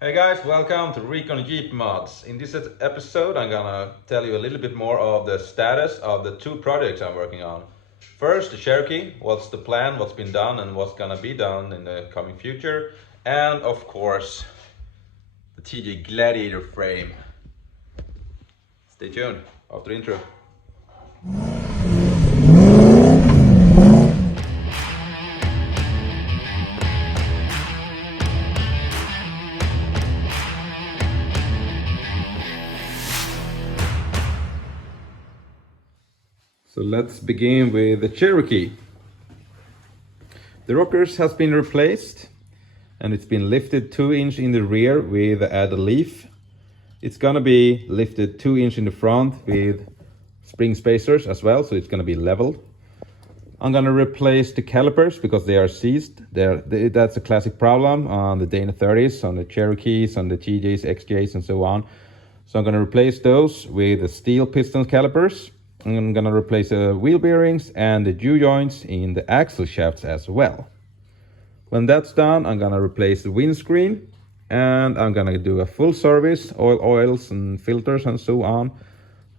Hey guys, welcome to Recon Jeep Mods. In this episode I'm gonna tell you a little bit more of the status of the two projects I'm working on. First, the Cherokee, what's the plan, what's been done and what's gonna be done in the coming future. And of course, the TJ Gladiator frame. Stay tuned after the intro. So let's begin with the Cherokee. The rockers has been replaced and it's been lifted 2" in the rear with added leaf. It's gonna be lifted 2" in the front with spring spacers as well, so it's gonna be leveled. I'm gonna replace the calipers because they are seized. That's a classic problem on the Dana 30s, on the Cherokees, on the TJs, XJs and so on. So I'm gonna replace those with the steel piston calipers. I'm gonna replace the wheel bearings and the U-joints in the axle shafts as well. When that's done, I'm gonna replace the windscreen and I'm gonna do a full service, oils and filters and so on.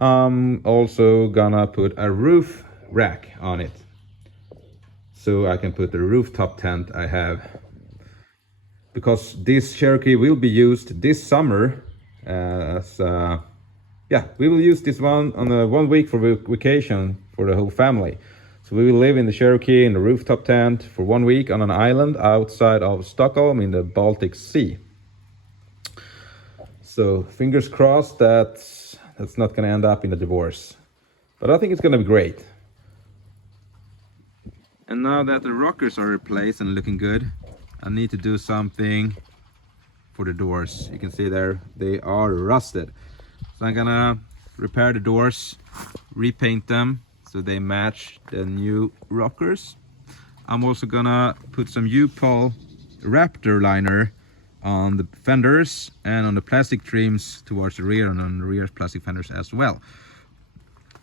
I'm also gonna put a roof rack on it, so I can put the rooftop tent I have. Because this Cherokee will be used this summer we will use this one on a 1 week for vacation for the whole family. So we will live in the Cherokee in the rooftop tent for 1 week on an island outside of Stockholm in the Baltic Sea. So fingers crossed that's not gonna end up in a divorce. But I think it's gonna be great. And now that the rockers are replaced and looking good, I need to do something for the doors. You can see there, they are rusted. So I'm gonna repair the doors, repaint them so they match the new rockers. I'm also gonna put some U-Pol Raptor liner on the fenders and on the plastic trims towards the rear and on the rear plastic fenders as well.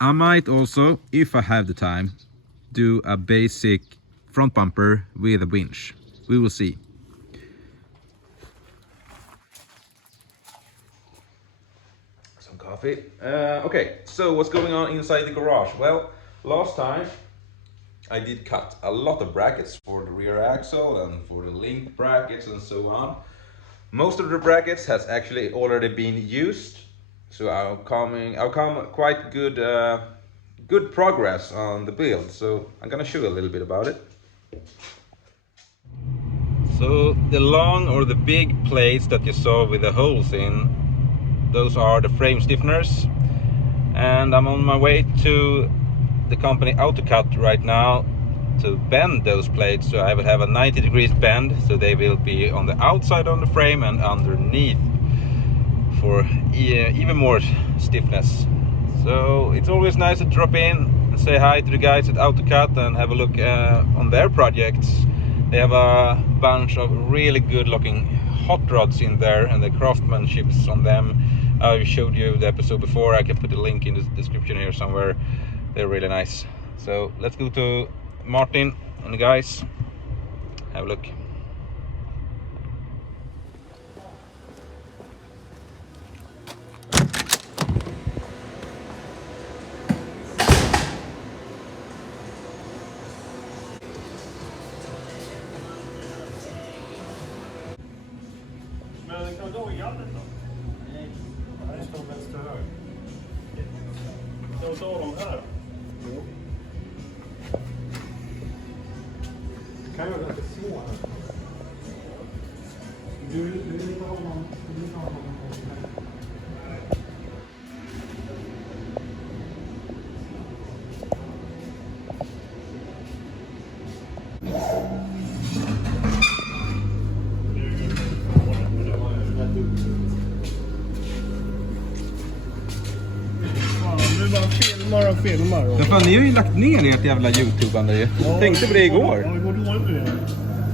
I might also, if I have the time, do a basic front bumper with a winch. We will see. Some coffee. Okay, so what's going on inside the garage? Well, last time I did cut a lot of brackets for the rear axle and for the link brackets and so on. Most of the brackets has actually already been used, so I'll come quite good progress on the build. So I'm gonna show you a little bit about it. So the long or the big plates that you saw with the holes in, those are the frame stiffeners, and I'm on my way to the company Autocut right now to bend those plates, so I will have a 90 degrees bend, so they will be on the outside on the frame and underneath for even more stiffness. So it's always nice to drop in and say hi to the guys at Autocut and have a look on their projects. They have a bunch of really good looking hot rods in there, and the craftsmanships on them, I showed you the episode before. I can put a link in the description here somewhere. They're really nice. So let's go to Martin and the guys, have a look. Men kan du dra i galler då? Nej. Nej, står vänster höger. Då står de här. Jo. Kan jag inte små här? Du vill inte ha någon... Du vill inte ha någon... Filmar. Men fan, ni har ju lagt ner ert jävla YouTube-ande ju. Tänkte på det igår. Ja, det går dåligt med det.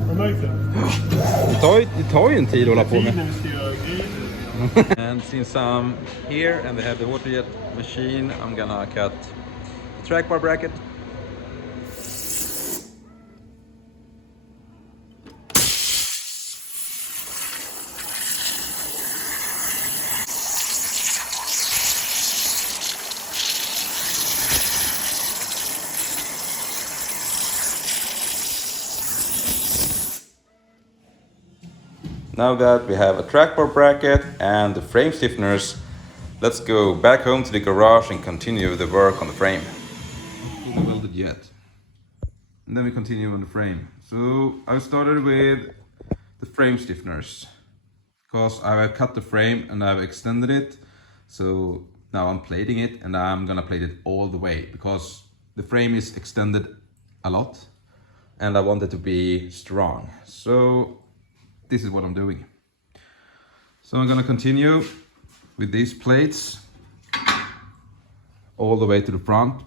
Har du märkt det? Det tar ju en tid att hålla på med. Tiden vi ska göra grejer. And since I'm here and they have the waterjet machine, I'm gonna cut the trackbar bracket. now that we have a trackbar bracket and the frame stiffeners, let's go back home to the garage and continue the work on the frame. Not fully welded yet. And then we continue on the frame. So I started with the frame stiffeners because I have cut the frame and I've extended it. So now I'm plating it, and I'm gonna plate it all the way because the frame is extended a lot and I want it to be strong. So this is what I'm doing. So I'm gonna continue with these plates all the way to the front,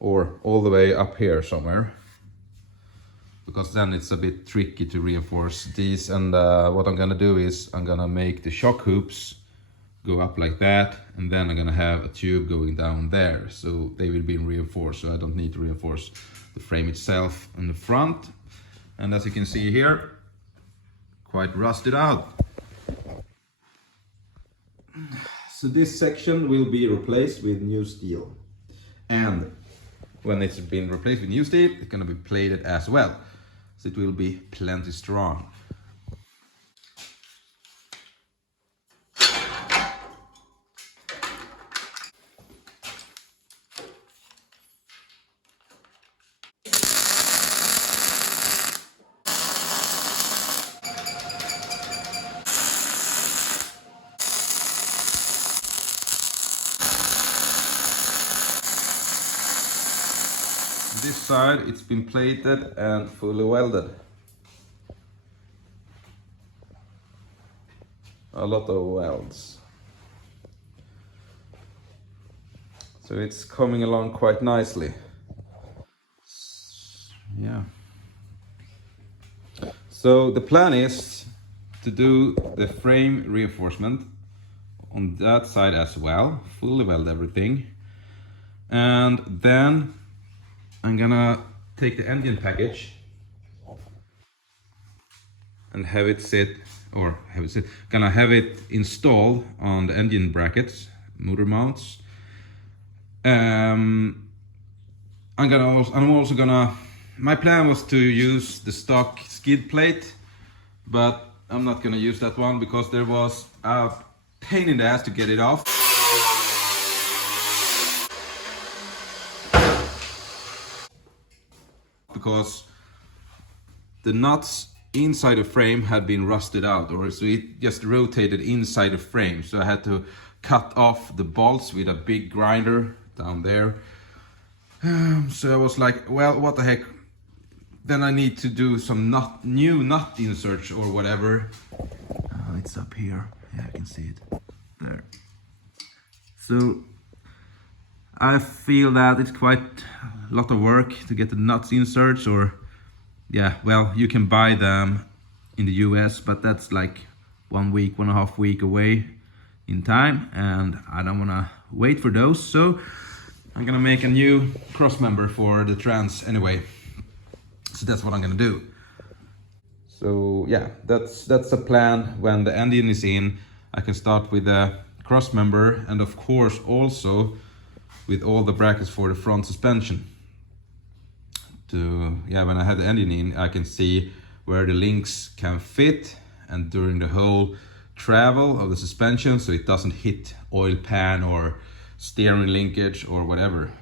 or all the way up here somewhere, because then it's a bit tricky to reinforce these. And what I'm gonna do is I'm gonna make the shock hoops go up like that, and then I'm gonna have a tube going down there, so they will be reinforced, so I don't need to reinforce the frame itself in the front. And as you can see here, quite rusted out. So this section will be replaced with new steel, and when it's been replaced with new steel, it's gonna be plated as well, so it will be plenty strong. This side, it's been plated and fully welded. A lot of welds. So it's coming along quite nicely. Yeah. So the plan is to do the frame reinforcement on that side as well, fully weld everything. And then I'm gonna take the engine package and have it gonna have it installed on the engine brackets, motor mounts. I'm also gonna, my plan was to use the stock skid plate, but I'm not gonna use that one because there was a pain in the ass to get it off. Because the nuts inside the frame had been rusted out, or so it just rotated inside the frame, so I had to cut off the bolts with a big grinder down there. So I was like, well, what the heck, then I need to do some new nut inserts or whatever. It's up here, yeah, I can see it there. So I feel that it's quite a lot of work to get the nuts inserts, or yeah, well, you can buy them in the US, but that's like 1 week, 1.5 weeks away in time, and I don't wanna wait for those, so I'm gonna make a new cross member for the trans anyway. So that's what I'm gonna do. So yeah, that's the plan. When the engine is in, I can start with the cross member, and of course also with all the brackets for the front suspension. When I have the engine in, I can see where the links can fit, and during the whole travel of the suspension, so it doesn't hit oil pan or steering linkage or whatever.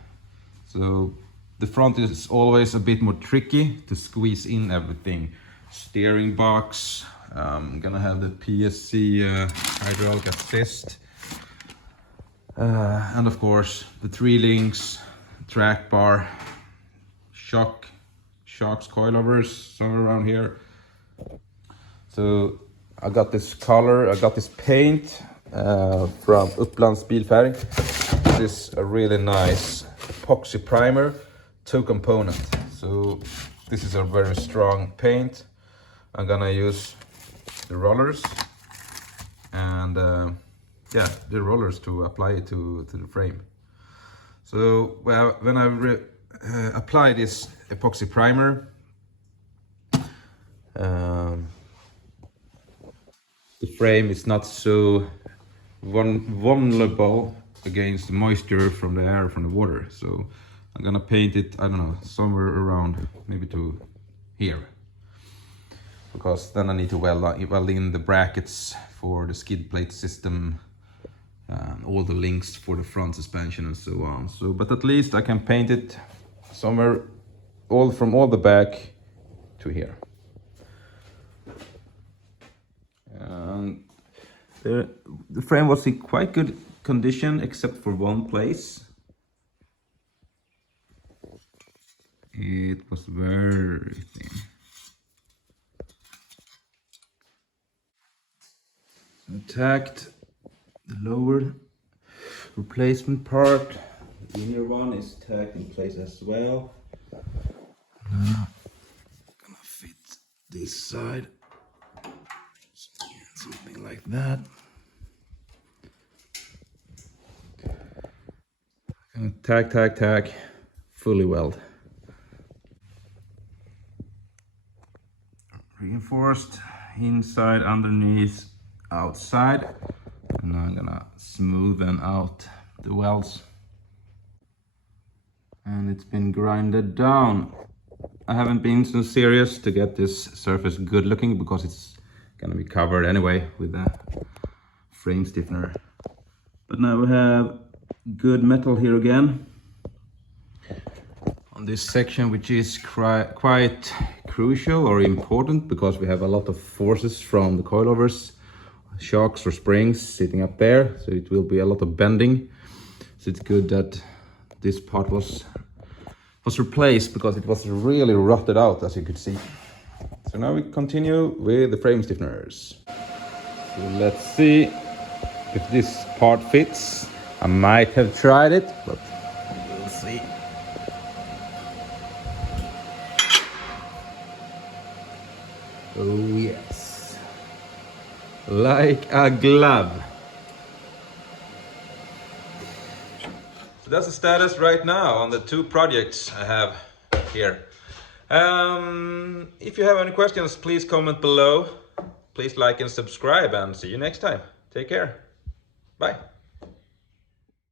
So the front is always a bit more tricky to squeeze in everything. Steering box, I'm gonna have the PSC hydraulic assist, and of course the 3 links, track bar, shocks, coilovers, somewhere around here. So I got this color, I got this paint from Upplands Bilfärg. This is a really nice epoxy primer, 2 component. So this is a very strong paint. I'm gonna use the rollers and the rollers to apply it to the frame. So well, when I apply this epoxy primer, the frame is not so vulnerable against moisture from the air, from the water. So I'm gonna paint it, I don't know, somewhere around maybe to here. because then I need to weld in the brackets for the skid plate system, all the links for the front suspension and so on. So, but at least I can paint it somewhere from all the back to here. And the frame was in quite good condition except for one place. It was very thin. I tacked the lower replacement part. The inner one is tacked in place as well. Now I'm gonna fit this side. Something like that. And tack, fully weld. Reinforced inside, underneath, outside. And now I'm gonna smoothen out the welds. And it's been grinded down. I haven't been so serious to get this surface good looking because it's gonna be covered anyway with the frame stiffener. But now we have good metal here again on this section, which is quite crucial or important because we have a lot of forces from the coilovers, shocks or springs sitting up there, so it will be a lot of bending. So it's good that this part was replaced because it was really rotted out, as you could see. So now we continue with the frame stiffeners. So let's see if this part fits. I might have tried it, but we'll see. Oh yes, like a glove. So that's the status right now on the two projects I have here. If you have any questions, please comment below. Please like and subscribe, and see you next time. Take care. Bye.